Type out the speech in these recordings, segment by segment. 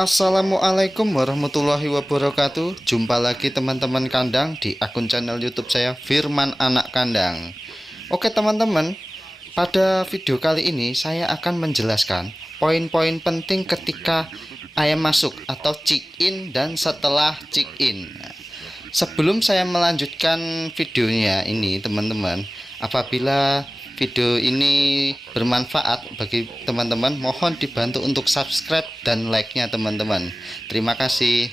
Assalamualaikum warahmatullahi wabarakatuh. Jumpa lagi teman-teman kandang di akun channel YouTube saya, Firman Anak Kandang. Oke teman-teman, pada video kali ini saya akan menjelaskan poin-poin penting ketika ayam masuk atau check in dan setelah check in. Sebelum saya melanjutkan videonya ini teman-teman, apabila video ini bermanfaat bagi teman-teman, mohon dibantu untuk subscribe dan like-nya teman-teman. Terima kasih.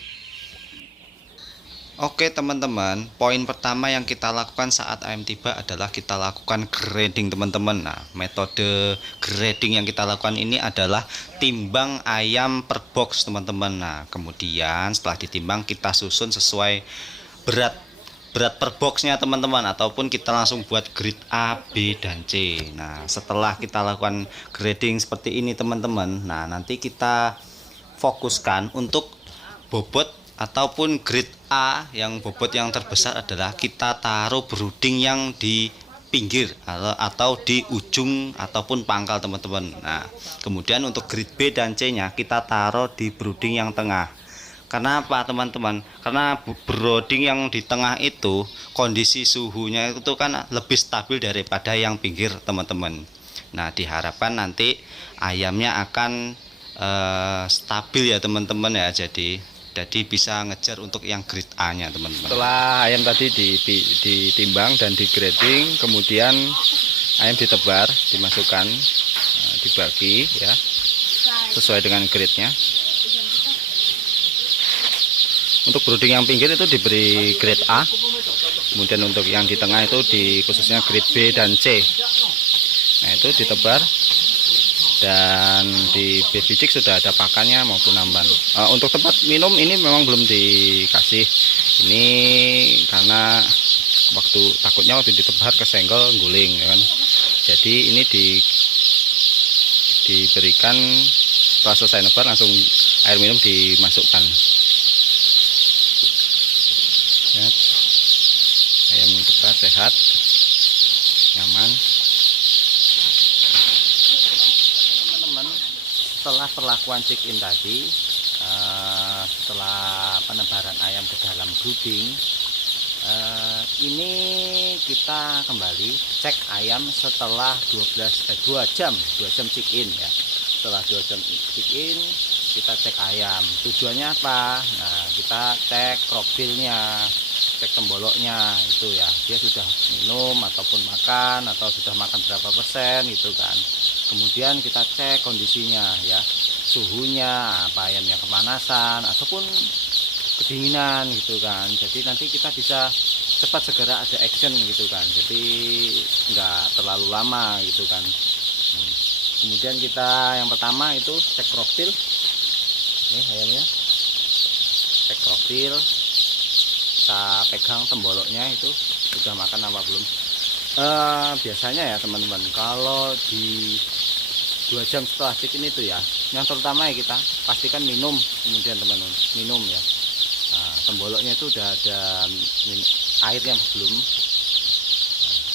Oke teman-teman, poin pertama yang kita lakukan saat ayam tiba adalah kita lakukan grading teman-teman. Nah, metode grading yang kita lakukan ini adalah timbang ayam per box teman-teman. Nah, kemudian setelah ditimbang kita susun sesuai berat per boxnya teman-teman, ataupun kita langsung buat grade A, B, dan C. Nah, setelah kita lakukan grading seperti ini teman-teman, nah nanti kita fokuskan untuk bobot ataupun grade A, yang bobot yang terbesar adalah kita taruh brooding yang di pinggir atau di ujung ataupun pangkal teman-teman. Nah, kemudian untuk grade B dan C nya kita taruh di brooding yang tengah. Karena apa teman-teman? Karena brooding yang di tengah itu kondisi suhunya itu kan lebih stabil daripada yang pinggir teman-teman. Nah, diharapkan nanti ayamnya akan stabil ya teman-teman ya. Jadi bisa ngejar untuk yang grade A nya teman-teman. Setelah ayam tadi ditimbang dan di grading, kemudian ayam ditebar, dimasukkan, dibagi ya sesuai dengan grade nya. Untuk brooding yang pinggir itu diberi grade A, kemudian untuk yang di tengah itu khususnya grade B dan C. Nah, itu ditebar, dan di baby chick sudah ada pakannya maupun namban. Untuk tempat minum ini memang belum dikasih, ini karena takutnya waktu ditebar kesenggol guling ya kan. Jadi ini diberikan setelah selesai nebar langsung air minum dimasukkan. Ayam tebar sehat, nyaman. Teman-teman, setelah perlakuan check in tadi, setelah penebaran ayam ke dalam brooding, ini kita kembali cek ayam setelah 2 jam check in ya. Setelah 2 jam check in, kita cek ayam. Tujuannya apa? Nah, kita cek profilnya, cek temboloknya itu ya, dia sudah minum ataupun makan, atau sudah makan berapa persen gitu kan. Kemudian kita cek kondisinya ya, suhunya, apa ayamnya kepanasan ataupun kedinginan gitu kan. Jadi nanti kita bisa cepat segera ada action gitu kan, jadi nggak terlalu lama gitu kan. Kemudian kita yang pertama itu cek profil. Ini ayamnya, cek profil, kita pegang temboloknya itu sudah makan apa belum. Biasanya ya teman-teman, kalau di 2 jam setelah check in itu ya, yang terutama ya kita pastikan minum. Kemudian teman-teman minum ya, temboloknya itu udah ada airnya belum.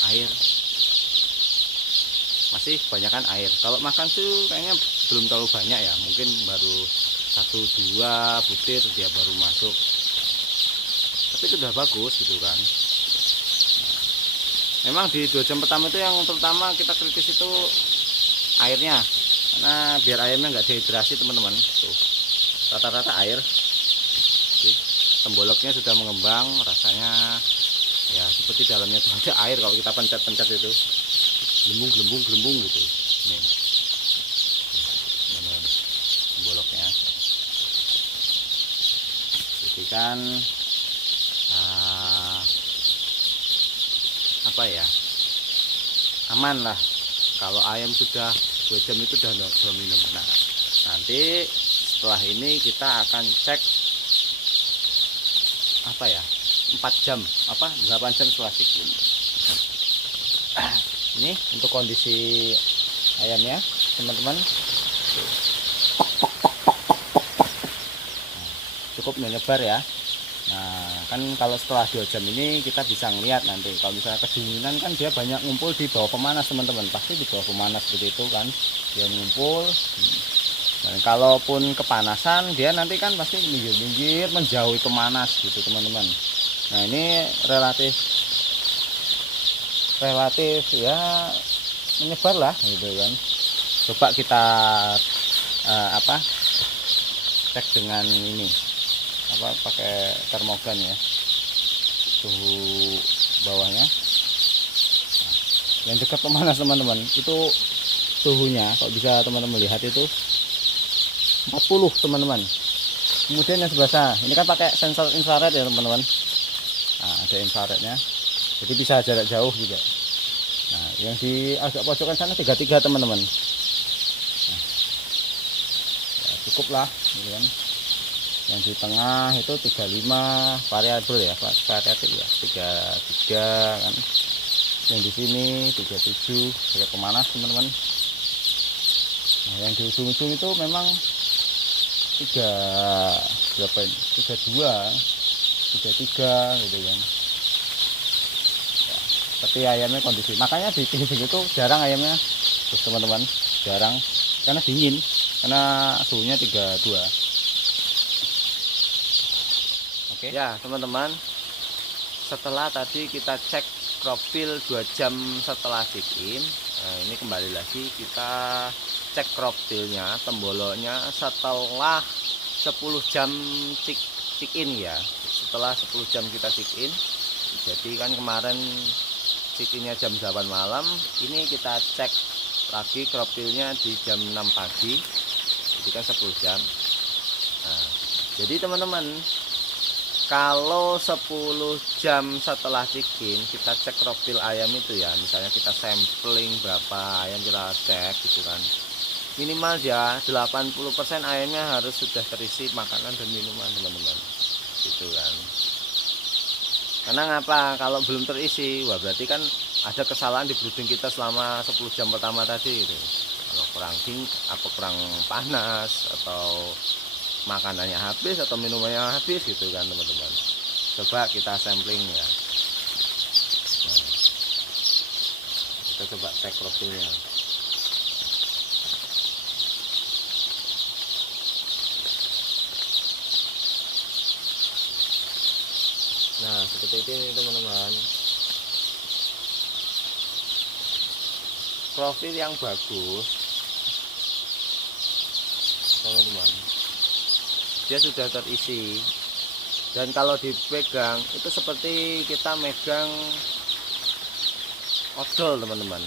Air masih kebanyakan air. Kalau makan tuh kayaknya belum terlalu banyak ya, mungkin baru 1-2 butir dia baru masuk, tapi itu udah bagus gitu kan. Memang di 2 jam pertama itu yang terutama kita kritis itu airnya, karena biar ayamnya nggak dehidrasi teman-teman. Tuh rata-rata air. Temboloknya sudah mengembang, rasanya ya seperti dalamnya tuh ada air kalau kita pencet-pencet itu, gelembung gitu. Nih temboloknya, jadi kan apa ya, aman lah kalau ayam sudah 2 jam itu udah minum. Nah, nanti setelah ini kita akan cek apa ya, 8 jam setelah check-in. Ini untuk kondisi ayamnya teman-teman, cukup menyebar ya. Nah, kan kalau setelah 2 jam ini kita bisa ngeliat nanti kalau misalnya kedinginan kan dia banyak ngumpul di bawah pemanas teman-teman, pasti di bawah pemanas seperti itu kan dia ngumpul. Dan kalaupun kepanasan dia nanti kan pasti minggir-minggir menjauhi pemanas gitu teman-teman. Nah ini relatif ya menyebar lah gitu kan. Coba kita cek dengan ini pakai termogan ya, suhu bawahnya. Nah, yang dekat pemanas teman-teman itu suhunya kalau bisa teman-teman lihat itu 40 teman-teman. Kemudian yang sebelah sana ini kan pakai sensor infrared ya teman-teman. Nah, ada infrarednya jadi bisa jarak jauh juga. Nah yang di agak pojokan sana 33 teman-teman. Nah, ya, cukup lah gitu kan. Yang di tengah itu 35 variabel ya, variatif ya, 33 kan. Yang di sini 37 pakai pemanas teman-teman. Nah yang di ujung-ujung itu memang 32 33 gitu kan ya, tapi ayamnya kondisi, makanya di pinggir itu jarang ayamnya terus teman-teman, jarang karena dingin, karena suhunya 32. Oke ya teman-teman, setelah tadi kita cek profil 2 jam setelah check-in, nah ini kembali lagi kita cek kroptilnya, temboloknya setelah 10 jam check-in ya. Setelah 10 jam kita check-in, jadi kan kemarin check-innya jam 8 malam, ini kita cek lagi kroptilnya di jam 6 pagi, jadi kan 10 jam. Nah, jadi teman-teman, kalau 10 jam setelah check-in kita cek kroptil ayam itu ya, misalnya kita sampling berapa ayam kita cek gitu kan, minimal ya 80% ayamnya harus sudah terisi makanan dan minuman teman-teman gitu kan. Karena ngapa, kalau belum terisi wah berarti kan ada kesalahan di brooding kita selama 10 jam pertama tadi itu. Kalau kurang dingin apa kurang panas atau makanannya habis atau minumannya habis gitu kan teman-teman. Coba kita sampling ya. Nah, kita coba cek profilnya. Nah seperti ini teman-teman, profil yang bagus teman-teman, dia sudah terisi, dan kalau dipegang itu seperti kita megang odol teman-teman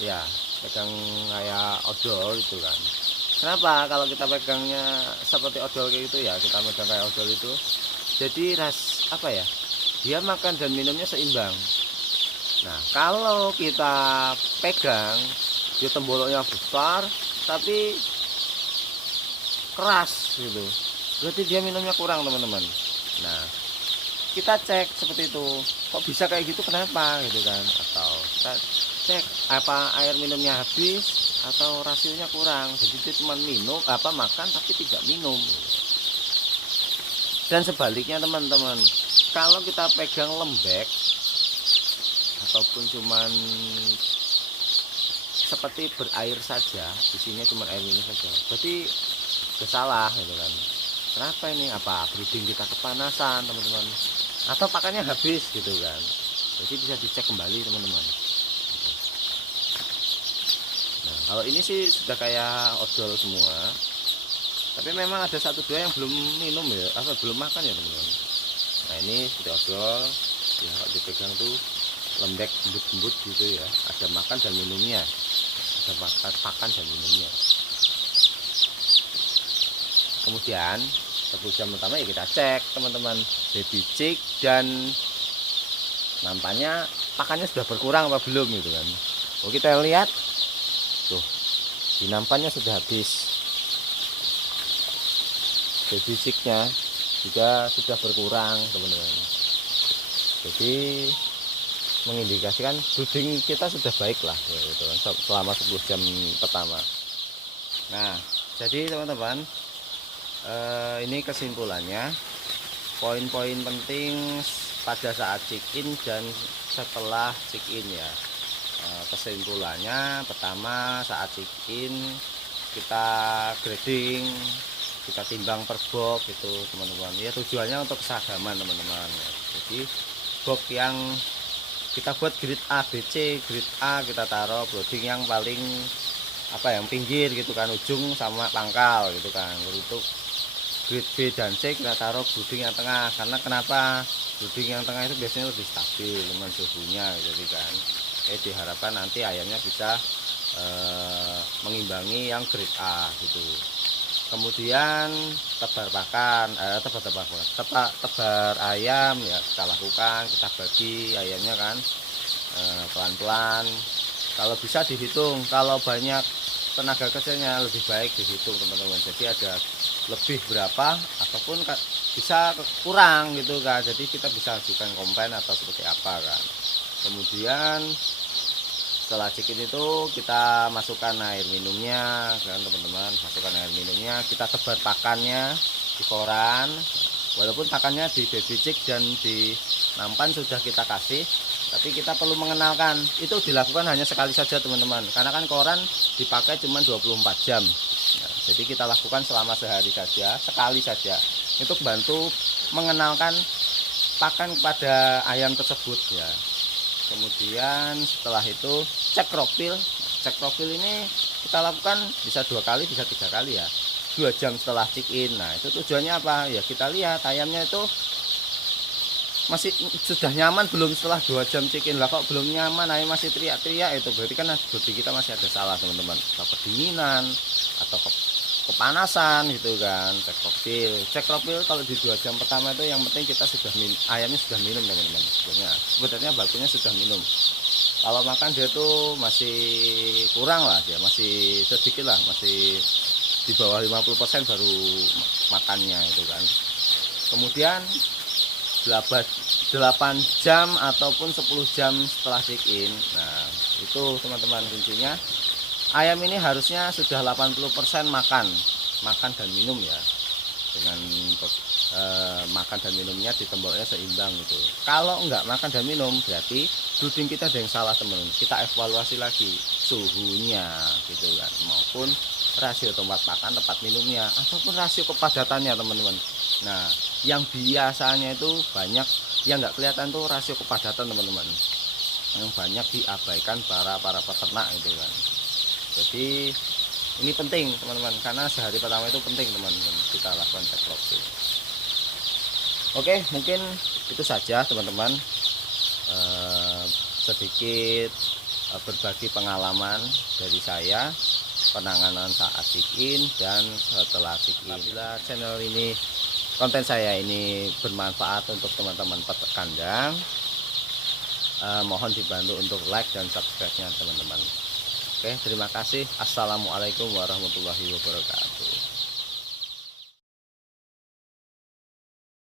ya, pegang kayak odol itu kan. Kenapa kalau kita pegangnya seperti odol kayak gitu ya, kita megang kayak odol itu jadi dia makan dan minumnya seimbang. Nah kalau kita pegang dia temboloknya besar tapi keras gitu, berarti dia minumnya kurang teman-teman. Nah kita cek seperti itu, kok bisa kayak gitu, kenapa gitu kan, atau kita cek apa air minumnya habis atau rasionya kurang, jadi dia cuma makan tapi tidak minum. Dan sebaliknya teman-teman, kalau kita pegang lembek ataupun cuman seperti berair saja, isinya cuma air minum saja, berarti salah gitu kan. Kenapa ini, apa brooding kita kepanasan teman-teman, atau pakannya habis gitu kan. Jadi bisa dicek kembali teman-teman. Nah kalau ini sih sudah kayak odol semua, tapi memang ada 1-2 yang belum minum ya, belum makan ya teman-teman. Nah ini sudah odol ya, kalau dipegang tuh lembek lembut-lembut gitu ya, ada makan dan minumnya, ada pakan dan minumnya. Kemudian 10 jam pertama ya kita cek teman-teman, baby chick dan nampaknya pakannya sudah berkurang apa belum gitu kan. Oh kita lihat tuh, di nampannya sudah habis, baby chicknya juga sudah berkurang teman-teman. Jadi mengindikasikan brooding kita sudah baik lah gitu kan, selama 10 jam pertama. Nah jadi teman-teman, ini kesimpulannya, poin-poin penting pada saat check-in dan setelah check-in ya. Kesimpulannya, pertama saat check-in kita grading, kita timbang per box gitu teman-teman. Ya tujuannya untuk keseragaman teman-teman. Jadi box yang kita buat grade A, B, C, grade A kita taruh brooding yang paling yang pinggir gitu kan, ujung sama pangkal gitu kan. Untuk grade B dan C kita taruh brooding yang tengah. Karena kenapa? Brooding yang tengah itu biasanya lebih stabil teman suhunya gitu kan. Diharapkan nanti ayamnya bisa mengimbangi yang grade A gitu. Kemudian tebar pakan, tebar ayam ya kita lakukan, kita bagi ayamnya kan pelan-pelan. Kalau bisa dihitung, kalau banyak tenaga kerjanya lebih baik dihitung teman-teman. Jadi ada lebih berapa ataupun bisa kurang gitu kan. Jadi kita bisa ajukan komplain atau seperti apa kan. Kemudian setelah chicken itu kita masukkan air minumnya kan teman-teman, masukkan air minumnya, kita tebar pakannya di koran. Walaupun pakannya di baby chick dan di nampan sudah kita kasih, tapi kita perlu mengenalkan itu dilakukan hanya sekali saja teman-teman, karena kan koran dipakai cuma 24 jam. Nah, jadi kita lakukan selama sehari saja, sekali saja, untuk bantu mengenalkan pakan kepada ayam tersebut ya. Kemudian setelah itu cek profil. Cek profil ini kita lakukan bisa 2 kali, bisa 3 kali ya, 2 jam setelah check in. Nah itu tujuannya apa ya, kita lihat ayamnya itu masih sudah nyaman belum setelah 2 jam check in. Lah kok belum nyaman, ayam masih teriak-teriak, itu berarti kan body kita masih ada salah teman-teman, kedinginan atau kepanasan gitu kan. Cek profil kalau di 2 jam pertama itu yang penting kita sudah ayamnya sudah minum teman-teman. Sebenarnya bakunya sudah minum. Kalau makan dia tuh masih kurang lah, dia masih sedikit lah, masih di bawah 50% baru makannya itu kan. Kemudian 8 jam ataupun 10 jam setelah check in. Nah itu teman-teman kuncinya, ayam ini harusnya sudah 80% makan dan minum ya, dengan makan dan minumnya di temboknya seimbang gitu. Kalau enggak makan dan minum berarti brooding kita ada yang salah teman-teman. Kita evaluasi lagi suhunya gitu kan, maupun rasio tempat makan, tempat minumnya, ataupun rasio kepadatannya teman-teman. Nah yang biasanya itu banyak yang nggak kelihatan tuh rasio kepadatan teman-teman, yang banyak diabaikan para peternak itu kan. Jadi ini penting teman-teman, karena sehari pertama itu penting teman-teman kita lakukan cek profil. Oke, mungkin itu saja teman-teman, sedikit berbagi pengalaman dari saya, penanganan saat check in dan setelah check in. Apabila channel ini, konten saya ini bermanfaat untuk teman-teman peternak kandang, mohon dibantu untuk like dan subscribe-nya teman-teman. Oke, terima kasih. Assalamualaikum warahmatullahi wabarakatuh.